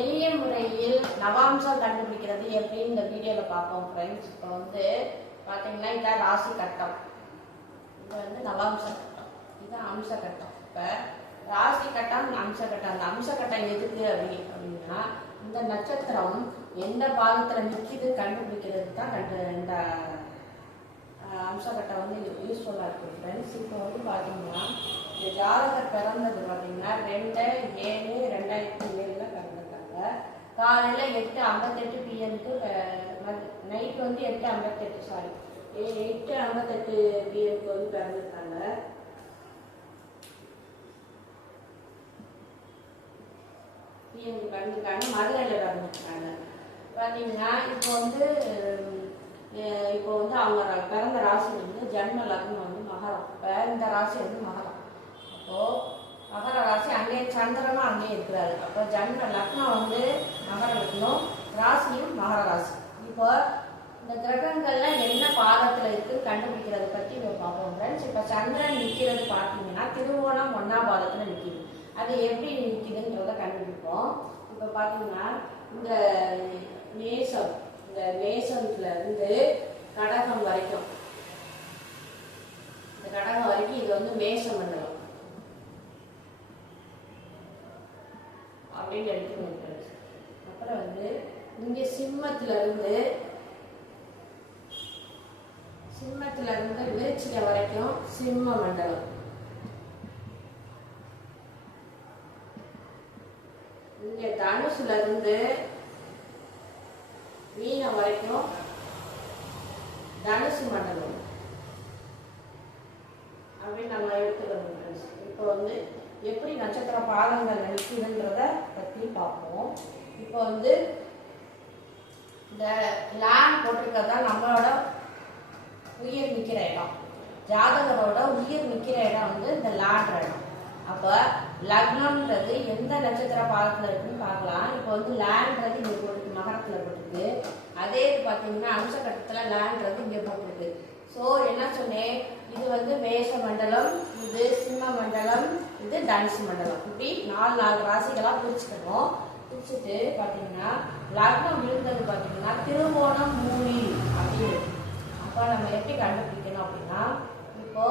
எளிய முறையில் நவாம்சம் கண்டுபிடிக்கிறது எப்படின்னு இந்த வீடியோல பார்ப்போம் ஃப்ரெண்ட்ஸ். இப்போ வந்து பார்த்தீங்கன்னா இதான் ராசி கட்டம், இது வந்து நவாம்ச கட்டம், இது அம்ச கட்டம். இப்போ ராசி கட்டம் அம்ச கட்டம். அந்த அம்ச கட்டம் எதுக்கு அப்படின்னா இந்த நட்சத்திரம் எந்த பாதத்துல நிற்கிது கண்டுபிடிக்கிறது தான் இந்த அம்ச கட்டம் வந்து யூஸ்ஃபுல்லாக இருக்குது ஃப்ரெண்ட்ஸ். இப்போ வந்து பார்த்தீங்கன்னா இந்த ஜாதகர் பிறந்தது பார்த்தீங்கன்னா 2/7/2007 பிறந்திருக்காங்க. காலையில் 8:58 PM-க்கு நைட் வந்து 8:58 சாரி 8:58 PM-க்கு வந்து பிறந்திருக்காங்க. பிறந்திருக்காங்க, மதுரையில் பிறந்திருக்காங்க. பார்த்தீங்கன்னா இப்போ வந்து அவங்க பிறந்த ராசி வந்து ஜன்ம லக்னம் வந்து மகரம். இப்போ இந்த ராசி வந்து மகரம். அப்போ மகர ராசி அங்கே சந்திரனும் அங்கே இருக்கிறாரு. அப்போ ஜன்ம லக்னம் வந்து மகர லக்னம், ராசியும் மகர ராசி. இப்போ இந்த கிரகங்கள்ல என்ன பாதத்துல இருக்கு கண்டுபிடிக்கிறத பத்தி பார்ப்போம் ஃப்ரெண்ட்ஸ். இப்போ சந்திரன் நிற்கிறது பார்த்தீங்கன்னா திருவோணம் 1ஆம் பாதத்துல நிற்கிது. அது எப்படி நிற்கிதுன்றத கண்டுபிடிப்போம். இப்போ பார்த்தீங்கன்னா இந்த மேசம், இந்த மேசத்துல இருந்து கடகம் வரைக்கும், இந்த கடகம் வரைக்கும் இது வந்து மேச மண்டலம் அப்படின்னு எடுத்துக்கணும். அப்புறம் வந்து இங்க சிம்மத்துல இருந்து விருச்சிக வரைக்கும் சிம்ம மண்டலம். இங்க தனுசுல இருந்து மீனம் வரைக்கும் தனுசு மண்டலம் அப்படின்னு நம்ம எடுத்துக்கணும். இப்போ வந்து எப்படி நட்சத்திர பாதங்கள் நிற்குதுன்றத பற்றி பார்ப்போம். இப்போ வந்து இந்த லேண்ட் போட்டிருக்கிறதா நம்மளோட உயிர் நிற்கிற இடம், ஜாதகரோட உயிர் நிற்கிற இடம் வந்து இந்த லேண்ட் இடம். அப்போ லக்னம்ன்றது எந்த நட்சத்திர பாதத்தில் இருக்குன்னு பார்க்கலாம். இப்போ வந்து லேண்ட்றது இங்கே போட்டுருக்கு, மகரத்தில் போட்டுருக்கு. அதே இது பார்த்தீங்கன்னா அம்ச கட்டத்தில் லேண்ட்றது இங்கே போட்டிருக்கு. ஸோ என்ன சொன்னேன், இது வந்து மேஷ மண்டலம், இது சிம்ம மண்டலம், இது தனுசு மண்டலம். இப்படி 4 ராசிகளாக பிரிச்சுக்கணும். பிரிச்சுட்டு பார்த்தீங்கன்னா லக்னம் விழுந்தது பார்த்தீங்கன்னா திருவோணம் 3 அப்படின்னு. அப்போ நம்ம எப்படி கண்டுபிடிக்கணும் அப்படின்னா, இப்போ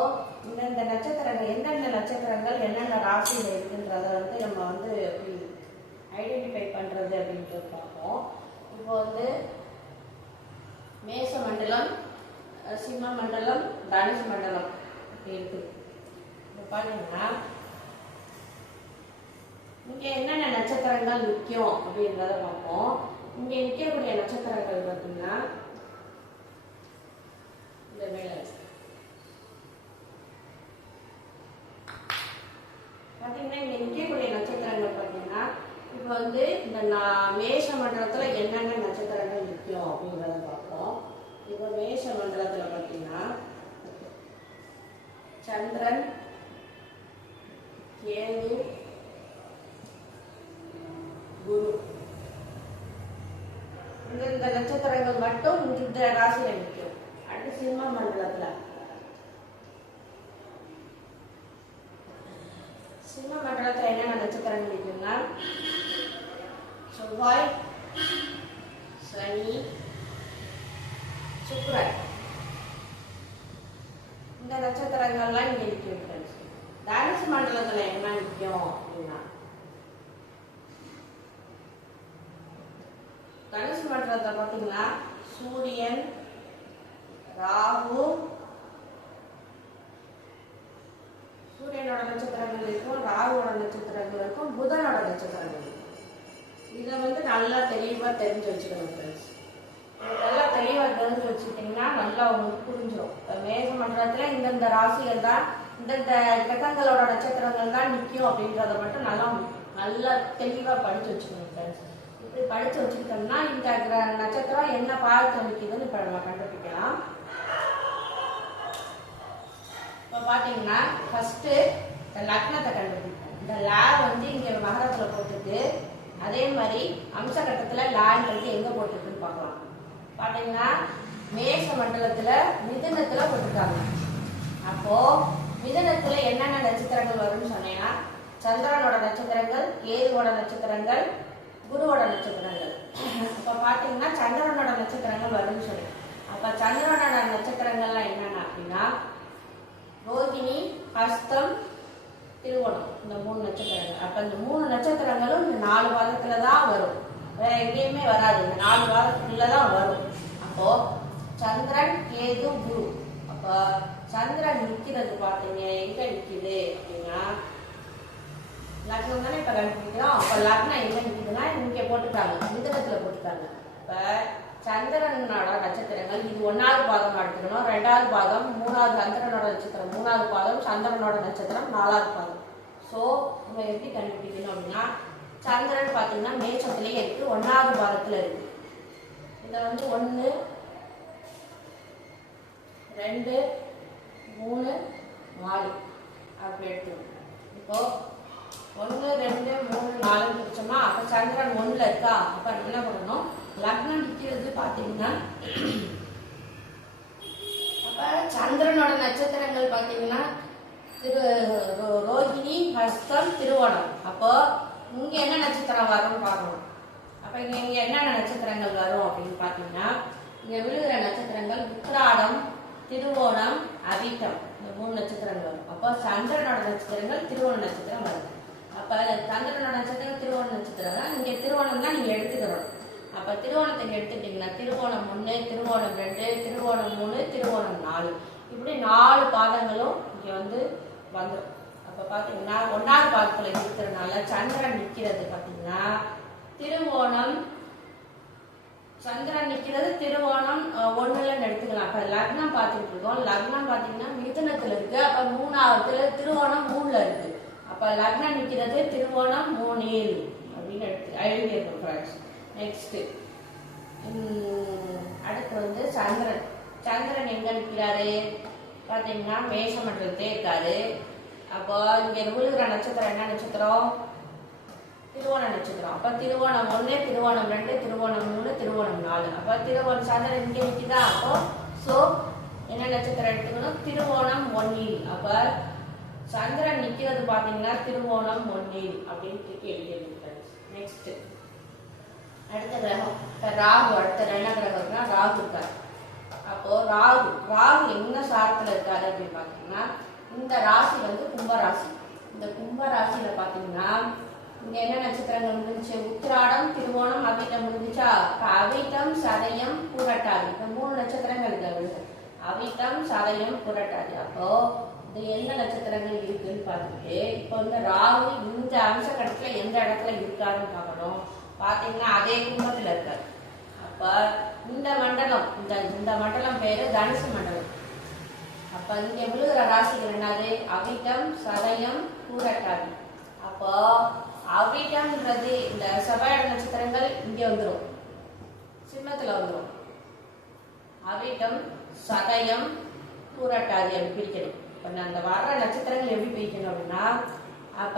இந்தந்த நட்சத்திரங்கள் எந்தெந்த நட்சத்திரங்கள் என்னென்ன ராசியில் இருக்குன்றத வந்து நம்ம வந்து எப்படி ஐடென்டிஃபை பண்ணுறது அப்படின்ட்டு பார்ப்போம். இப்போ வந்து மேச மண்டலம், சிம்ம மண்டலம், தனுசு மண்டலம் இருக்கு. இப்போ பார்த்தீங்கன்னா இங்கே என்னென்ன நட்சத்திரங்கள் நிற்கும் அப்படின்றத பார்ப்போம். இங்கே நிற்கக்கூடிய நட்சத்திரங்கள் பார்த்தீங்கன்னா இந்த மேலே பார்த்தீங்கன்னா இங்கே நிற்கக்கூடிய நட்சத்திரங்கள் பார்த்தீங்கன்னா இப்போ வந்து இந்த மேஷ மண்டலத்தில் என்னென்ன நட்சத்திரங்கள் நிற்கும் அப்படின்றத பார்ப்போம். இப்போ மேஷ மண்டலத்தில் பார்த்தீங்கன்னா சந்திரன், கேது, குரு, இந்த நட்சத்திரங்கள் மட்டும் இந்த ராசியில நிற்கும். அடுத்து சிம்ம மண்டலத்தில் என்னென்ன நட்சத்திரங்கள் நிற்கும்னா செவ்வாய், சனி, சுக்கிரன், இந்த நட்சத்திரங்கள்லாம் இங்க நிற்கும். தனுசு மண்டலத்துல என்ன நிற்கும் அப்படின்னா, தனுசு மண்டலத்தை பார்த்தீங்கன்னா சூரியன், ராகு, சூரியனோட நட்சத்திரங்கள் இருக்கும், ராகுவோட நட்சத்திரங்கள் இருக்கும், புதனோட நட்சத்திரங்கள் இருக்கும். இதை வந்து நல்லா தெளிவாக தெரிஞ்சு வச்சுக்கணும் ஃப்ரெண்ட்ஸ். நல்லா தெளிவாக தெரிஞ்சு வச்சுக்கிட்டிங்கன்னா நல்லா உங்களுக்கு புரிஞ்சிடும். மேக மண்டலத்தில் இந்தந்த ராசிகள் தான், இந்தந்த கிரகங்களோட நட்சத்திரங்கள் தான் நிற்கும் அப்படின்றத மட்டும் நல்லா தெளிவாக படித்து வச்சுக்கணும் ஃப்ரெண்ட்ஸ். இப்படி படித்து வச்சுக்கிட்டோம்னா இந்த நட்சத்திரம் என்ன பாதத்தில் நிற்கிதுன்னு இப்போ நம்ம கண்டுபிடிக்கலாம். இப்போ பார்த்தீங்கன்னா ஃபஸ்ட்டு இந்த லக்னத்தை கண்டுபிடிப்போம். இந்த லே வந்து இங்கே மகரத்தில் போட்டுருக்கு. அதே மாதிரி அம்ச கட்டத்தில் லேன்றது எங்கே போட்டிருக்குன்னு பார்க்கலாம். பார்த்தீங்கன்னா மேஷ மண்டலத்தில் மிதுனத்தில் போட்டிருக்காங்க. அப்போது மிதுனத்தில் என்னென்ன நட்சத்திரங்கள் வரும்னு சொன்னீங்கன்னா சந்திரனோட நட்சத்திரங்கள், கேதுவோட நட்சத்திரங்கள், குருவோட நட்சத்திரங்கள். அப்ப பாத்தீங்கன்னா சந்திரனோட நட்சத்திரங்கள் வரும்னு சொல்லி. அப்ப சந்திரனோட நட்சத்திரங்கள்லாம் என்னென்ன அப்படின்னா ரோகிணி, ஹஸ்தம், திருவோணம், இந்த 3 நட்சத்திரங்கள். அப்ப இந்த 3 நட்சத்திரங்களும் இந்த 4 பாதத்துல தான் வரும், வேற எங்கேயுமே வராது, இந்த 4 பாதத்துக்குள்ள தான் வரும். அப்போ சந்திரன், கேது, குரு. அப்ப சந்திரன் நிக்கிறது பாத்தீங்க எங்க நிக்குது அப்படின்னா லக்னம் தானே இப்ப கண்டுபிடிக்கிறோம். அப்ப லக்னம் எங்க நிக்குதுன்னா இங்க போட்டுட்டாங்க, மிதுனத்துல போட்டுட்டாங்க. இப்ப சந்திரனோட நட்சத்திரங்கள் இது 1வது பாதம் எடுத்துக்கணும், 2வது பாதம், 3வது சந்திரனோட நட்சத்திரம் 3வது பாதம், சந்திரனோட நட்சத்திரம் 4வது பாதம். ஸோ நம்ம எப்படி கண்டுபிடிக்கணும் அப்படின்னா சந்திரன் பார்த்தீங்கன்னா மேஷத்திலேயே இருக்கு, 1வது பாதத்துல இருக்கு. இதை வந்து 1 2 3 4 அப்படி எடுத்துக்கணும். இப்போ 1 2 3 4 பிடிச்சோமா, அப்ப சந்திரன் 1ல இருக்கா, அப்ப என்ன பண்ணணும் லக்னம் நிற்கிறது பார்த்தீங்கன்னா அப்ப சந்திரனோட நட்சத்திரங்கள் பார்த்தீங்கன்னா ரோகிணி, ஹஸ்தம், திருவோணம். அப்போ இங்க என்ன நட்சத்திரம் வரும்னு பார்க்கணும். அப்ப இங்க என்னென்ன நட்சத்திரங்கள் வரும் அப்படின்னு பார்த்தீங்கன்னா இங்க விழுகிற நட்சத்திரங்கள் உத்திராடம், திருவோணம், அவிட்டம், இந்த 3 நட்சத்திரங்கள் வரும். அப்போ சந்திரனோட நட்சத்திரங்கள் திருவோண நட்சத்திரம் வரும். அப்ப சந்திரனோட நட்சத்திரம் திருவோண நட்சத்திரம் தான், இங்க திருவோணம் தான் நீங்க எடுத்துக்கணும். அப்ப திருவோணத்தை எடுத்துட்டீங்கன்னா திருவோணம் 1, திருவோணம் 2, திருவோணம் 3, திருவோணம் 4, இப்படி 4 பாதங்களும் இங்க வந்து வந்துடும். அப்ப பாத்தீங்கன்னா 1வது பாதத்துல இருக்கிறதுனால சந்திரன் நிக்கிறது பாத்தீங்கன்னா திருவோணம், சந்திரன் நிக்கிறது திருவோணம் 1ல எடுத்துக்கலாம். அப்ப லக்னம் பார்த்துட்டு இருக்கோம், லக்னம் பாத்தீங்கன்னா மிதுனத்துல இருக்கு, அப்ப 3வதுல திருவோணம் 3ல இருக்கு. அப்ப லக்னம் நிக்கிறது திருவோணம் 3 அப்படின்னு எழுதியிருக்கோம் ஃப்ரெண்ட்ஸ். நெக்ஸ்ட் அடுத்து வந்து சந்திரன். சந்திரன் எங்க நிற்கிறாரு பாத்தீங்கன்னா மேஷ மண்டலத்தே இருக்காரு. அப்போ இங்க விழுகிற நட்சத்திரம் என்ன நட்சத்திரம் திருவோண நட்சத்திரம். அப்ப திருவோணம் 1, திருவோணம் 2, திருவோணம் 3, திருவோணம் 4. அப்ப திருவோணம் சந்திரன் இங்க நிற்குதா. அப்போ சோ என்ன நட்சத்திரம் எடுத்துக்கணும் திருவோணம் 1. அப்ப சந்திரன் நிக்கிறது பாத்தீங்கன்னா திருவோணம் 1 அப்படின்னு தூக்கி எழுதியிருக்கேன். நெக்ஸ்ட் அடுத்த கிரகம் ராகு. அடுத்த என்ன கிரகம்னா ராகு இருக்காரு. அப்போ ராகு என்ன சாரத்துல இருக்காரு அப்படின்னு பாத்தீங்கன்னா இந்த ராசி வந்து கும்பராசி. இந்த கும்பராசியில பாத்தீங்கன்னா இங்க என்ன நட்சத்திரங்கள் முடிஞ்சு உத்திராடம், திருவோணம், அவிட்டம் முடிஞ்சுச்சா. அவிட்டம், சதயம், பூரட்டாதி, இந்த 3 நட்சத்திரங்கள் இருக்கு. அவிட்டம், சதயம், பூரட்டாதி. அப்போ இது என்ன நட்சத்திரங்கள் இருக்குன்னு பார்த்துட்டு இப்போ வந்து ராகு இந்த அம்ச கட்டத்துல எந்த இடத்துல இருக்காருன்னு பார்க்கணும். பாத்தீங்கன்னா அதே கும்பத்துல இருக்காரு. அப்ப இந்த மண்டலம் இந்த மண்டலம் பேரு தனுசு மண்டலம். அப்ப இங்க விழுகிற ராசிகள் என்னது அவிட்டம், சதயம், பூரட்டாதி. அப்போ அவிட்டம்ன்றது இந்த செவ்வாயோட நட்சத்திரங்கள் இங்க வந்துடும், சிம்மத்துல வந்துடும். அவிட்டம், சதயம், பூரட்டாதி அப்படி பிரிக்கணும். இப்ப அந்த வர்ற நட்சத்திரங்கள் எப்படி பிரிக்கணும் அப்படின்னா அப்ப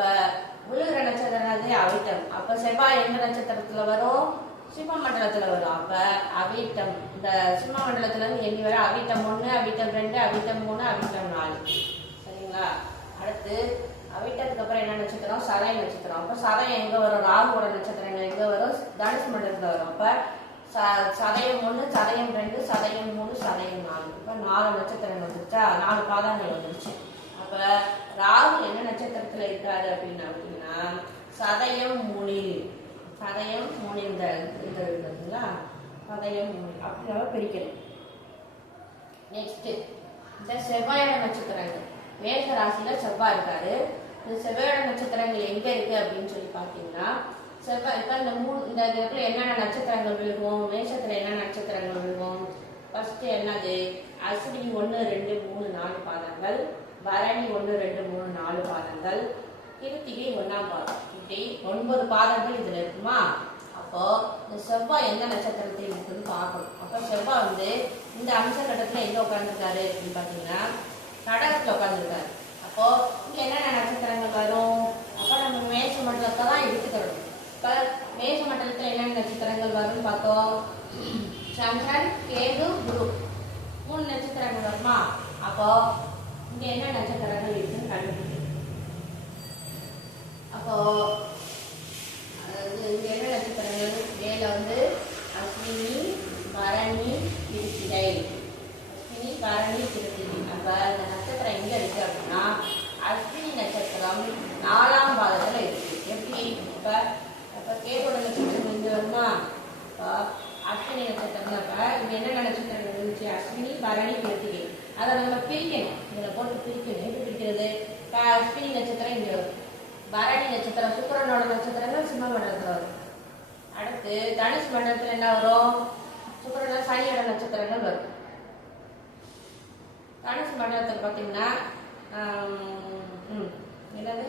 விழுகிற நட்சத்திரம் அவிட்டம். அப்ப செவ்வாய் எந்த நட்சத்திரத்துல வரும் சிம்ம மண்டலத்துல வரும். அப்ப அவிட்டம் இந்த சிம்ம மண்டலத்துல இருந்து எண்ணி வர அவிட்டம் 1, அவிட்டம் 2, அவிட்டம் 3, அவிட்டம் 4. சரிங்களா. அடுத்து அவிட்டத்துக்கு அப்புறம் என்ன நட்சத்திரம் சதய நட்சத்திரம். அப்ப சதயம் எங்க வரும் ராகுவோட நட்சத்திரங்கள் எங்க வரும் தனுசு மண்டலத்துல வரும். அப்ப சதயம் 1, சதயம் 2, சதயம் 3, சதயம் 4. இப்ப 4 நட்சத்திரங்கள் வந்துருச்சா, 4 பாதங்கள் வந்துருச்சு. அப்ப ராகு என்ன நட்சத்திரத்துல இருக்காரு அப்படின்னா சதயம் 3, சதயம் 3 இந்த இருக்குங்களா, சதயம் 3 அப்படி நம்ம பிரிக்கணும். நெக்ஸ்ட் இந்த செவ்வாயோட நட்சத்திரங்கள் மேஷ ராசியில செவ்வாய் இருக்காரு. இந்த செவ்வாயோட நட்சத்திரங்கள் எங்க இருக்கு அப்படின்னு சொல்லி பாத்தீங்கன்னா செவ்வாய் இப்ப இந்த இடத்துல என்னென்ன நட்சத்திரங்கள் விழுகும், மேஷத்துல என்ன நட்சத்திரங்கள் விழுகும். ஃபர்ஸ்ட் என்னது அஸ்வினி 1, 2, 3, 4 பாதங்கள், பரணி 1, 2, 3, 4 பாதங்கள், கிருத்திகை 1ஆம் பாதம். இப்படி 9 பாதங்கள் இதுல இருக்குமா. அப்போ இந்த செவ்வாய் எந்த நட்சத்திரத்தில் இருக்குன்னு பார்க்கணும். அப்போ செவ்வாய் வந்து இந்த அம்ச கட்டத்துல எங்க உட்காந்துருக்காரு அப்படின்னு பாத்தீங்கன்னா கடகத்துல உட்காந்துருக்காரு. அப்போ இங்க என்னென்ன நட்சத்திரங்கள் வரும். அப்ப நம்ம மேஷ மண்டலத்தை தான் எடுத்துக்கணும். இப்ப மேஷ மண்டலத்துல என்னென்ன நட்சத்திரங்கள் வரும்னு பார்த்தோம். சந்திரன், கேது, குரு 3 நட்சத்திரங்கள் வருமா. அப்போ இங்க என்ன நட்சத்திரங்கள் இருக்குன்னு கண்டுபிடிக்கணும். அப்போ இங்க என்ன நட்சத்திரம் கேட்டோட நட்சத்திரம் இங்கே வருமா? அஸ்வினி நட்சத்திரம்னாக்கா இங்கே என்னென்ன நட்சத்திரங்கள் இருந்துச்சு? அஸ்வினி, பரணி, கிருத்திகை. அதை நம்ம பிரிக்கணும். இதில் போட்டு பிரிக்கணும். எப்படி பிரிக்கிறது? அஸ்வினி நட்சத்திரம் இங்கே வரும், பரணி நட்சத்திரம் சுக்கிரனோட நட்சத்திரங்கள் சிம்ம மண்டலத்தில் வரும். அடுத்து தனுஷ் மண்டலத்தில் என்ன வரும்? சுக்கிரன் சனியோட நட்சத்திரங்கள் வரும். தனுஷ் மண்டலத்தில் பார்த்தீங்கன்னா என்னது?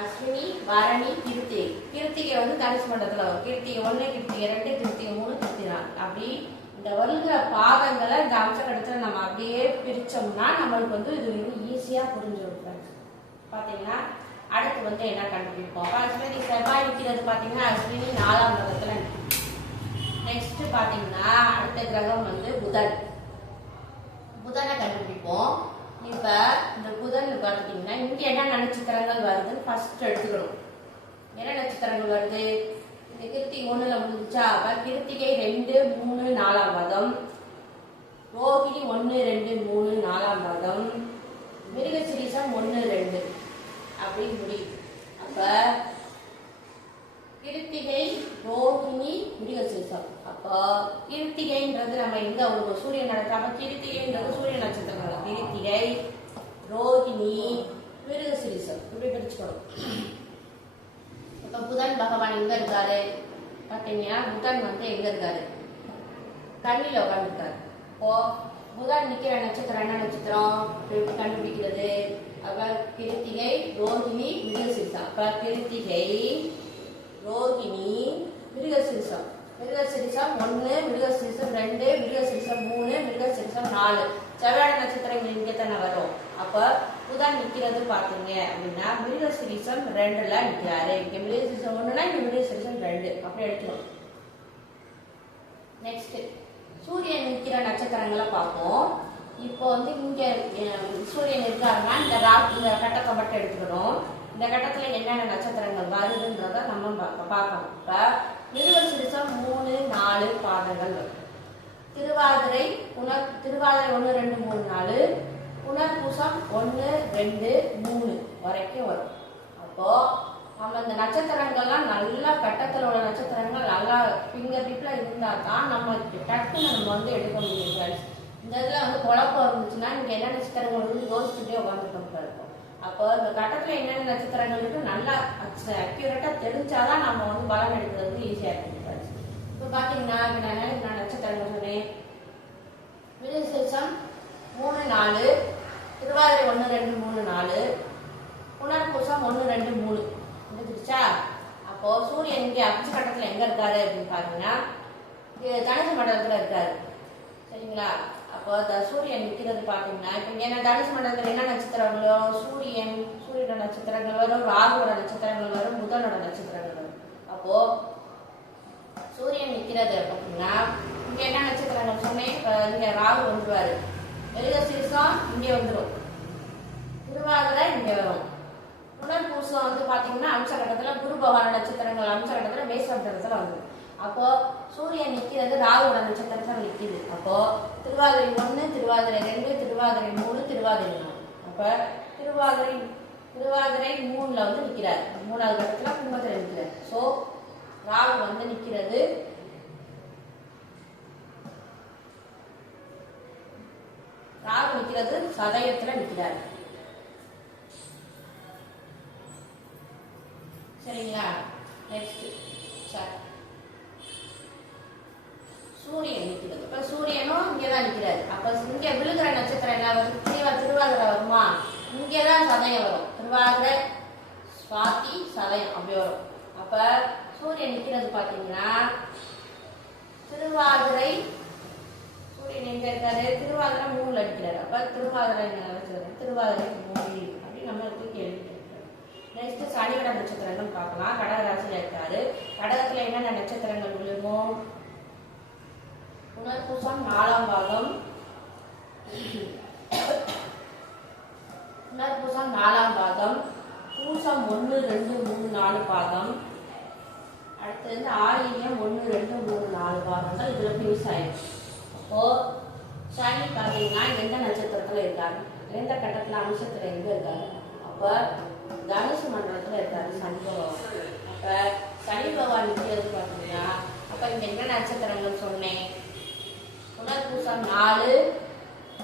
அஸ்வினி, பரணி, கிருத்திகை. கிருத்திகை வந்து தனுஷ் மண்டலத்தில் வரும். கிருத்திகை 1, கிருத்திகை 2, கிருத்திகை 3, கிருத்திகை 4. அப்படி இந்த வருகிற பாதங்களை இந்த அம்சக்கடத்தில் நம்ம அப்படியே பிரிச்சோம்னா நம்மளுக்கு வந்து இது ஈஸியாக புரிஞ்சிடும் ஃப்ரெண்ட்ஸ். பார்த்தீங்கன்னா அடுத்து வந்து என்ன கண்டுபிடிப்போம்? அஸ்வினி செவ்வாய் நிற்கிறது பார்த்தீங்கன்னா அஸ்வினி 4ஆம் இடத்துல. நெக்ஸ்ட் பார்த்தீங்கன்னா அடுத்த கிரகம் வந்து புதன். புதனை கண்டுபிடிப்போம். இப்போ இந்த புதன் பார்த்துட்டிங்கன்னா இங்கே என்ன நட்சத்திரங்கள் வருதுன்னு ஃபர்ஸ்ட் எடுத்துக்கணும். என்ன நட்சத்திரங்கள் வருது? இந்த கிருத்திகை 1ல் முடிஞ்சா அப்போ கிருத்திகை 2, 3, 4ஆம் பாதம், ரோகிணி 1, 2, 3, 4ஆம் பாதம், மிருகசிரீசம் 1, 2 அப்படின்னு முடியுது. அப்போ கிருத்திகை, ரோகிணி, மிருகசிரீசம். அப்போ கிருத்திகைன்றது நம்ம எங்க ஒரு சூரியன் நடக்காம கிருத்திகைன்றது சூரிய நட்சத்திரம். கிருத்திகை, ரோகிணி, மிருகசிரீசம் இப்படி பிரிச்சுக்கணும். இப்ப புதன் பகவான் எங்க இருக்காரு பார்த்தீங்கன்னா புதன் வந்து எங்க இருக்காரு? கண்ணில உட்காந்துருக்காரு. இப்போ புதன் நிக்கிற நட்சத்திரம் என்ன நட்சத்திரம் கண்டுபிடிக்கிறது? அப்ப கிருத்திகை, ரோகிணி, மிருகசிரீசம். அப்ப கிருத்திகை, ரோகிணி, மிருகசிரீசம். மிருகசிரீசம் 1, மிருகசிரீசம் 2, மிருகசிரீசம் 3, மிருகசிரீசம் 4. செவ்வாய் நட்சத்திரம் இங்கே தானே வரும். அப்ப புதன் நிக்கிறது பாத்தீங்க அப்படின்னா மிருகசிரீசம் 2ல நிக்கிறாரு. இங்க மிருகசிரீசம் 1னா இங்க மிருகசிரீசம் 2 அப்படி எடுத்துக்கணும். நெக்ஸ்ட் சூரியன் நிக்கிற நட்சத்திரங்களை பார்ப்போம். இப்போ வந்து இங்க சூரியன் இருக்காருன்னா இந்த கட்டத்தை மட்டும் எடுத்துக்கணும். இந்த கட்டத்துல என்னென்ன நட்சத்திரங்கள் வருதுன்றத நம்ம பார்க்கணும். இப்ப மிருகசிரீசம் 3, 4 பாதங்கள் வரும். திருவாதிரை 1, 2, 3, 4, புனர்பூசம் 1, 2, 3 வரைக்கும் வரும். அப்போ நம்ம இந்த நட்சத்திரங்கள்லாம் நல்லா கட்டத்தில் உள்ள நட்சத்திரங்கள் நல்லா ஃபிங்கர் டிப்ல இருந்தா தான் நம்ம டக்குன்னு நம்ம வந்து எடுக்க முடியும். இந்த இதில் வந்து குழப்பம் இருந்துச்சுன்னா இங்கே என்ன நட்சத்திரங்கள் வந்து யோசிச்சுட்டே உட்காந்துட்டு இருக்கும். அப்போ இந்த கட்டத்தில் என்னென்ன நட்சத்திரங்கள் இருக்கு நல்லா அக்யூரேட்டா தெரிஞ்சாதான் நம்ம வந்து பலம் எடுக்கிறது வந்து ஈஸியாக இருக்கும். இப்போ பார்த்தீங்கன்னா நான் நட்சத்திரங்கள் சொன்னேன். மிருகசிரீசம் 3, 4, திருவாதிரை 1, 2, 3, 4, புனர்பூசம் 1, 2, 3 முடிஞ்சிருச்சா? அப்போ சூரியன் இங்கே அச்சு கட்டத்தில் எங்க இருக்காரு அப்படின்னு பாத்தீங்கன்னா தனுசு மண்டலத்துல இருக்காரு. சரிங்களா? அப்போ சூரியன் நிற்கிறது பார்த்தீங்கன்னா இப்போ என்ன தனுசு மண்டலத்தில் என்ன நட்சத்திரங்களோ சூரியனோட நட்சத்திரங்கள் வரும், ராகுவோட நட்சத்திரங்கள் வரும், புதனோட நட்சத்திரங்கள் வரும். அப்போ சூரியன் நிற்கிறது பார்த்தீங்கன்னா இங்கே என்ன நட்சத்திரங்கள் சொன்னேன். இப்போ இங்கே ராகு வந்துருவாரு, மிருகசீரிஷம் இங்கே வந்துடும், திருவாதிரை இங்கே வரும், புனர்பூசம் வந்து பார்த்தீங்கன்னா அம்சகட்டத்தில் குரு பகவான நட்சத்திரங்கள் அம்சகட்டத்தில் மேசகட்டத்தில் வந்துடும். அப்போ சூரியன் நிற்கிறது ராகுவோட நட்சத்திரத்தில் நிற்கிது. அப்போ திருவாதிரை 1, திருவாதிரை 2, திருவாதிரை 3, திருவாதிரை 4. அப்போ திருவாதிரை 3ல வந்து நிற்கிறார், 3வது கட்டத்தில் கும்பத்தில் நிற்கிறார். ஸோ ராகு வந்து நிற்கிறது சதயத்துல நிற்கிறார். சரிங்களா? நெக்ஸ்ட் சூரியன் நிற்கிறது. இப்ப சூரியனும் இங்கதான் நிற்கிறாரு. அப்ப இங்க விழுகிற நட்சத்திரம் என்ன வரும்? திருவாதிரை வருமா? இங்கதான் சதயம் வரும். திருவாதிரை, சுவாதி, சதயம் அப்படி வரும். அப்ப சூரியன் நிற்கிறது பாத்தீங்கன்னா திருவாதிரை, சூரியன் எங்க இருக்காரு? திருவாதிரை 3ல நிற்கிறாரு. அப்ப திருவாதிரை திருவாதிரை 3 அப்படின்னு நம்மளுக்கு கேள்வி. நெக்ஸ்ட் சனியோட நட்சத்திரங்கள் பார்க்கலாம். கடக ராசியில இருக்காரு. கடகத்துல என்னென்ன நட்சத்திரங்கள் விழுகும்? புனர்பூசம் 4ஆம் பாகம், புனர்பூசம் 4ஆம் பாகம், பூசம் 1, 2, 3, 4 பாகம், அடுத்து வந்து ஆயில்யம் 1, 2, 3, 4 பாகங்கள் இதுல பினிஷ் ஆயிடும். அப்போ சனி பார்த்தீங்கன்னா எந்த நட்சத்திரத்துல இருக்காரு? எந்த கட்டத்துல அம்சத்துல எங்க இருக்காரு? அப்ப தனுசு மண்டலத்துல இருக்காரு சனி பகவான். அப்ப நட்சத்திரங்கள் சொன்னேன்? புனர்பூசம் 4,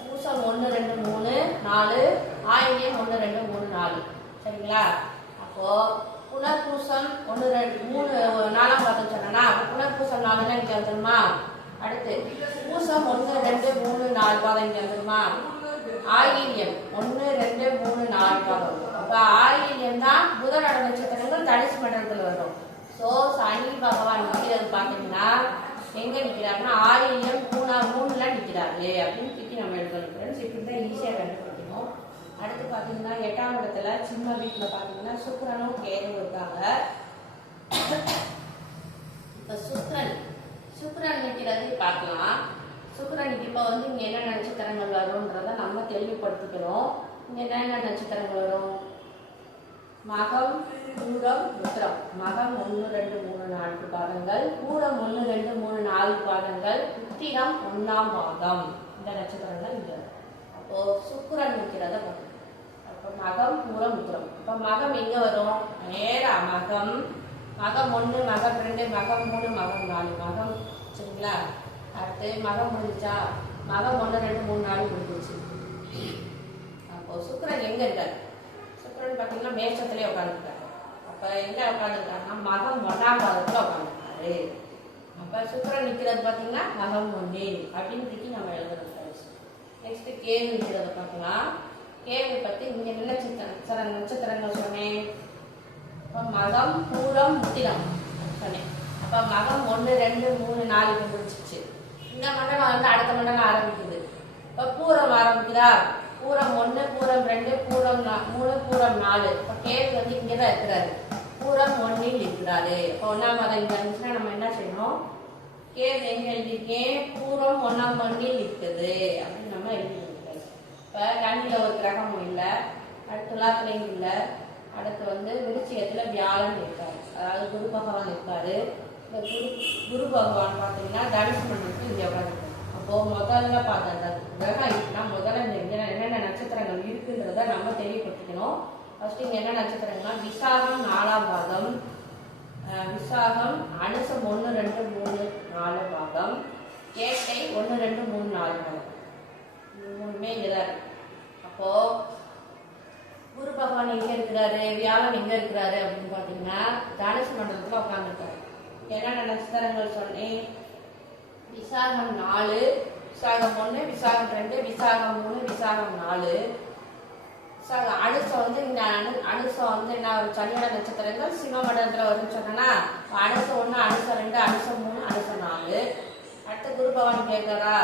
பூசம் 1 2 3 4, ஆயில்யம் 1 2 3 4. சரிங்களா? அப்போ புனர்பூசம் 1 2 3 4 பாதம் சொன்னா அப்போ புனர்பூசம் 4 இங்க வந்துருமா? அடுத்து பூசம் 1 2 3 4 பாதம் இங்க வந்துருமா? ஆயில்யம் 1 2 3 4 பாதம். அப்ப ஆயில்யம் தான் புதனோட நட்சத்திரங்கள் தனுசு மண்டலத்துல வரும். சோ சனி பகவான் நிக்கிறது பாத்தீங்கன்னா எங்க நிக்கிறாருன்னா ஆயில்யம் 3ல நிக்கிறாரு அப்படின்னு திட்டி நம்ம எழுதணும் ஃப்ரெண்ட்ஸ். இப்படிதான் ஈஸியா கண்டுபிடிக்கணும். அடுத்து பாத்தீங்கன்னா 8ஆம் இடத்துல சிம்ம வீட்டுல பாத்தீங்கன்னா சுக்கிரனும் கேதுவும் இருக்காங்க. இப்ப சுக்கிரன் நிக்கிறது பார்க்கலாம். சுக்கிரனுக்கு இப்ப வந்து இங்க என்ன நட்சத்திரங்கள் வரும்ன்றத நம்ம தெளிவுபடுத்திக்கிறோம். இங்க என்ன நட்சத்திரங்கள் வரும்? மகம், பூரம், உத்திரம். மகம் 1 2 3 4 பாதங்கள், பூரம் 1 2 3 4 பாதங்கள், உத்திரம் 1ஆம் பாதம். இந்த நட்சத்திரங்கள் இங்க. அப்போ சுக்கிரன் நிக்கிறத பார்க்கணும். அப்ப மகம், பூரம், உத்திரம். அப்ப மகம் எங்க வரும்? நேரா மகம் 1, மகம் 2, மகம் 3, மகம் 4. மகம் சரிங்களா? அடுத்து மகம் முடிஞ்சா மகம் 1 2 3 4 முடிஞ்சிச்சு. அப்போ சுக்கிரன் எங்க இருக்காரு? சுக்கிரன் பாத்தீங்கன்னா மேஷத்திலே உட்காந்துருக்காரு. அப்ப எங்க உட்காந்துருக்காருன்னா மகம் 1ஆம் பாதத்துல உட்காந்துருக்காரு. அப்ப சுக்கிரன் நிக்கிறது பாத்தீங்கன்னா மகம் 1 அப்படின்னு நம்ம எழுதணும். நெக்ஸ்ட் கேது நிக்கிறத பார்க்கலாம். கேது பத்தி இங்க நட்சத்திரங்கள் சொன்னேன். மகம், பூரம், உத்திரம் சொன்னேன். அப்ப மகம் 1 2 3 4 முடிச்சிச்சு. இந்த மண்டலம் வந்து அடுத்த மண்டலம் ஆரம்பிக்குது. இப்ப பூரம் ஆரம்பிக்குதா? பூரம் 1, பூரம் 2, பூரம் 3, பூரம் 4. இப்ப கேது வந்து இங்கதான் இருக்கிறாரு. பூரம் 1ல் இருக்கிறாரு. இப்ப 1ஆம் பாதம் இங்க இருந்துச்சுன்னா நம்ம என்ன செய்யணும்? கேது எங்க எழுதியிருக்கேன்? பூரம் 1ல் இருக்குது அப்படின்னு நம்ம எழுதிருக்கோம். இப்ப கண்ணில ஒரு கிரகமும் இல்லை, அடுத்து துலாத்துலையும் இல்லை, அடுத்து வந்து விருச்சிகத்துல வியாழன் இருக்காரு, அதாவது குரு பகவான் இருக்காரு. இந்த குரு பகவான் பார்த்தீங்கன்னா தனுசு மண்டலத்துக்கு இங்க உட்காந்துருக்காரு. அப்போ முதல்ல பார்த்தா கிரகம் இருக்குன்னா முதல்ல என்னென்ன நட்சத்திரங்கள் இருக்குன்றத நம்ம தெளிவுபடுத்திக்கணும். ஃபர்ஸ்ட் இங்க என்ன நட்சத்திரங்கள்னா விசாகம் 4ஆம் பாதம், விசாகம் அனுசம் 1 2 3 4 பாதம், கேட்டை 1 2 3 4 பாதம். மூணுமே இங்கதான் இருக்கு. அப்போ குரு பகவான் எங்க இருக்கிறாரு, வியாழன் எங்க இருக்கிறாரு அப்படின்னு பாத்தீங்கன்னா தனுசு மண்டலத்துல உட்கார்ந்துருக்காரு. என்னென்ன நட்சத்திரங்கள் சொன்னேன்? விசாகம் 4, விசாகம் 1, விசாகம் 2, விசாகம் 3, விசாகம் 4. அனுசம் வந்து அனுசம் வந்து என்ன சனியோட நட்சத்திரங்கள் சிம்ம மண்டலத்துல வரும்னு சொன்னா அனுசம் 1, அனுசம் 2, அனுசம் 3, அனுசம் 4. அடுத்து குரு பகவான் கேட்கறா.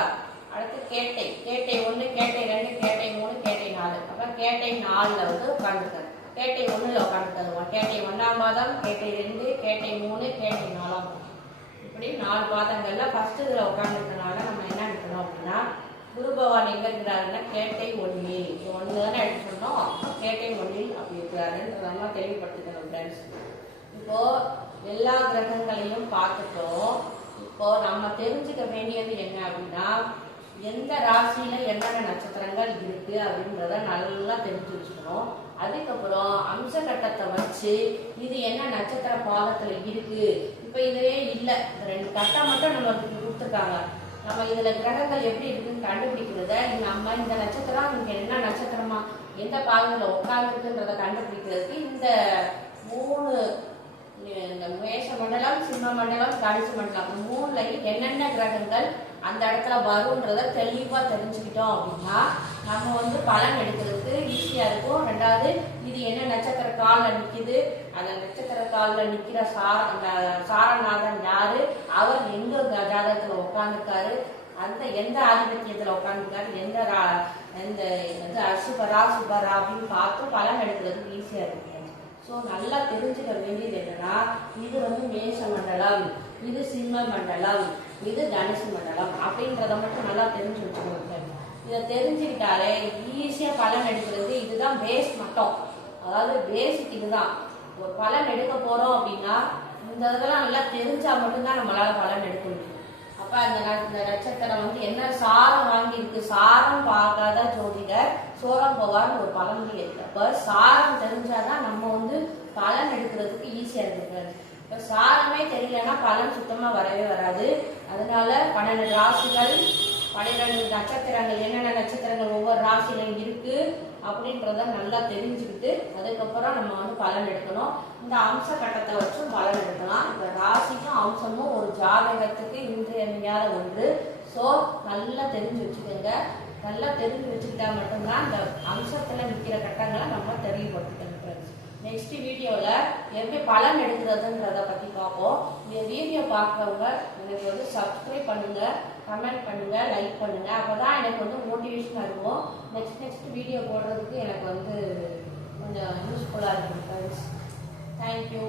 அடுத்து கேட்டை 1, கேட்டை 2, கேட்டை 3, கேட்டை 4. அப்ப கேட்டை 4ல வந்து உட்காந்துருக்காரு. கேட்டை 1ல உட்காந்துருக்காரு. கேட்டை 1ஆம் பாதம், கேட்டை 2, கேட்டை 3, கேட்டை 4ஆம் பாதம். இப்படி 4 பாதங்கள்ல ஃபர்ஸ்ட் இதுல உட்காந்துருக்கனால நம்ம என்ன எடுக்கணும் அப்படின்னா குரு பகவான் எங்க இருக்கிறாருன்னா கேட்டை 1 தானே எடுத்து சொன்னோம். கேட்டை 1 அப்படி இருக்கிறாருன்றதெல்லாம் தெளிவுபடுத்திக்கணும் ஃப்ரெண்ட்ஸ். இப்போ எல்லா கிரகங்களையும் பார்த்துட்டோம். இப்போ நம்ம தெரிஞ்சுக்க வேண்டியது என்ன அப்படின்னா எந்த ராசியில என்னென்ன நட்சத்திரங்கள் இருக்கு அப்படின்றத நல்லா தெரிஞ்சு வச்சுக்கணும். அதுக்கப்புறம் அம்ச கட்டத்தை வச்சு இது என்ன நட்சத்திர பாதத்துல இருக்கு. இப்ப இதுவே இல்லை, 2 கட்டம் மட்டும் நம்மளுக்கு கொடுத்துருக்காங்க. நம்ம இதுல கிரகங்கள் எப்படி இருக்குன்னு கண்டுபிடிக்கிறத நம்ம இந்த நட்சத்திரம் இங்க என்ன நட்சத்திரமா எந்த பாதத்துல உட்கார்ந்துருக்குன்றத கண்டுபிடிக்கிறதுக்கு இந்த 3 இந்த மேஷ மண்டலம், சிம்ம மண்டலம், தனுசு மண்டலம் 3லையும் என்னென்ன கிரகங்கள் அந்த இடத்துல வரும்ன்றத தெளிவா தெரிஞ்சுக்கிட்டோம் அப்படின்னா நம்ம வந்து பலன் எடுக்கிறதுக்கு ஈஸியா இருக்கும். 2வது இது என்ன நட்சத்திர காலில் நிக்குது, அந்த நட்சத்திர காலில் நிக்கிற சாரநாதன் யாரு, அவர் எங்க ஜாதகத்துல உட்கார்ந்துருக்காரு, அந்த எந்த ஆதிபத்தியத்துல உட்கார்ந்துருக்காரு, எந்த அசுபரா சுபரா அப்படின்னு பார்த்து பலன் எடுக்கிறதுக்கு ஈஸியா இருக்கு. ஸோ நல்லா தெரிஞ்சுக்க வேண்டியது என்னன்னா இது வந்து மேஷ மண்டலம், இது சிம்ம மண்டலம், இது தனுசு மண்டலம் அப்படின்றத மட்டும் நல்லா தெரிஞ்சு வச்சுக்கணும். இதை தெரிஞ்சுக்கிட்டாலே ஈஸியா பலன் எடுக்கிறது. இதுதான் பேஸ் மட்டும், அதாவது பேசிக் இதுதான். ஒரு பலன் எடுக்க போறோம் அப்படின்னா இந்த இதெல்லாம் நல்லா தெரிஞ்சா மட்டும்தான் நம்மளால பலன் எடுக்க முடியும். அப்ப அந்த நட்சத்திரம் வந்து என்ன சாரம் வாங்கியிருக்கு, சாரம் பார்க்காத ஜோதிடர் சோரம் போவார்னு ஒரு பழமொழி இருக்கு. அப்ப சாரம் தெரிஞ்சாதான் நம்ம வந்து பலன் எடுக்கிறதுக்கு ஈஸியா இருக்கு. இப்ப சாரமே எல்லாமே தெரியலன்னா பலன் சுத்தமாக வரவே வராது. அதனால 12 ராசிகள் 12 நட்சத்திரங்கள் என்னென்ன நட்சத்திரங்கள் ஒவ்வொரு ராசியிலும் இருக்கு அப்படின்றத நல்லா தெரிஞ்சுக்கிட்டு அதுக்கப்புறம் நம்ம வந்து பலன் எடுக்கணும். இந்த அம்ச கட்டத்தை வச்சும் பலன் எடுக்கலாம். இந்த ராசிக்கும் அம்சமும் ஒரு ஜாதகத்துக்கு இன்றியமையாத ஒன்று. ஸோ நல்லா தெரிஞ்சு வச்சுக்கோங்க. நல்லா தெரிஞ்சு வச்சுக்கிட்டா மட்டும்தான் இந்த அம்சத்தில் நிற்கிற கட்டங்களை நம்ம தெளிவுபடுத்திக்கணும். நெக்ஸ்ட் வீடியோவில் எப்படி பலன் எடுக்கிறதுன்றதை பற்றி பார்ப்போம். இந்த வீடியோ பார்க்குறவங்க எனக்கு வந்து சப்ஸ்கிரைப் பண்ணுங்கள், கமெண்ட் பண்ணுங்கள், லைக் பண்ணுங்கள். அப்போ தான் எனக்கு வந்து மோட்டிவேஷனாக இருக்கும். நெக்ஸ்ட் வீடியோ போடுறதுக்கு எனக்கு வந்து கொஞ்சம் யூஸ்ஃபுல்லாக இருக்கும் ஃப்ரெண்ட்ஸ். தேங்க்யூ.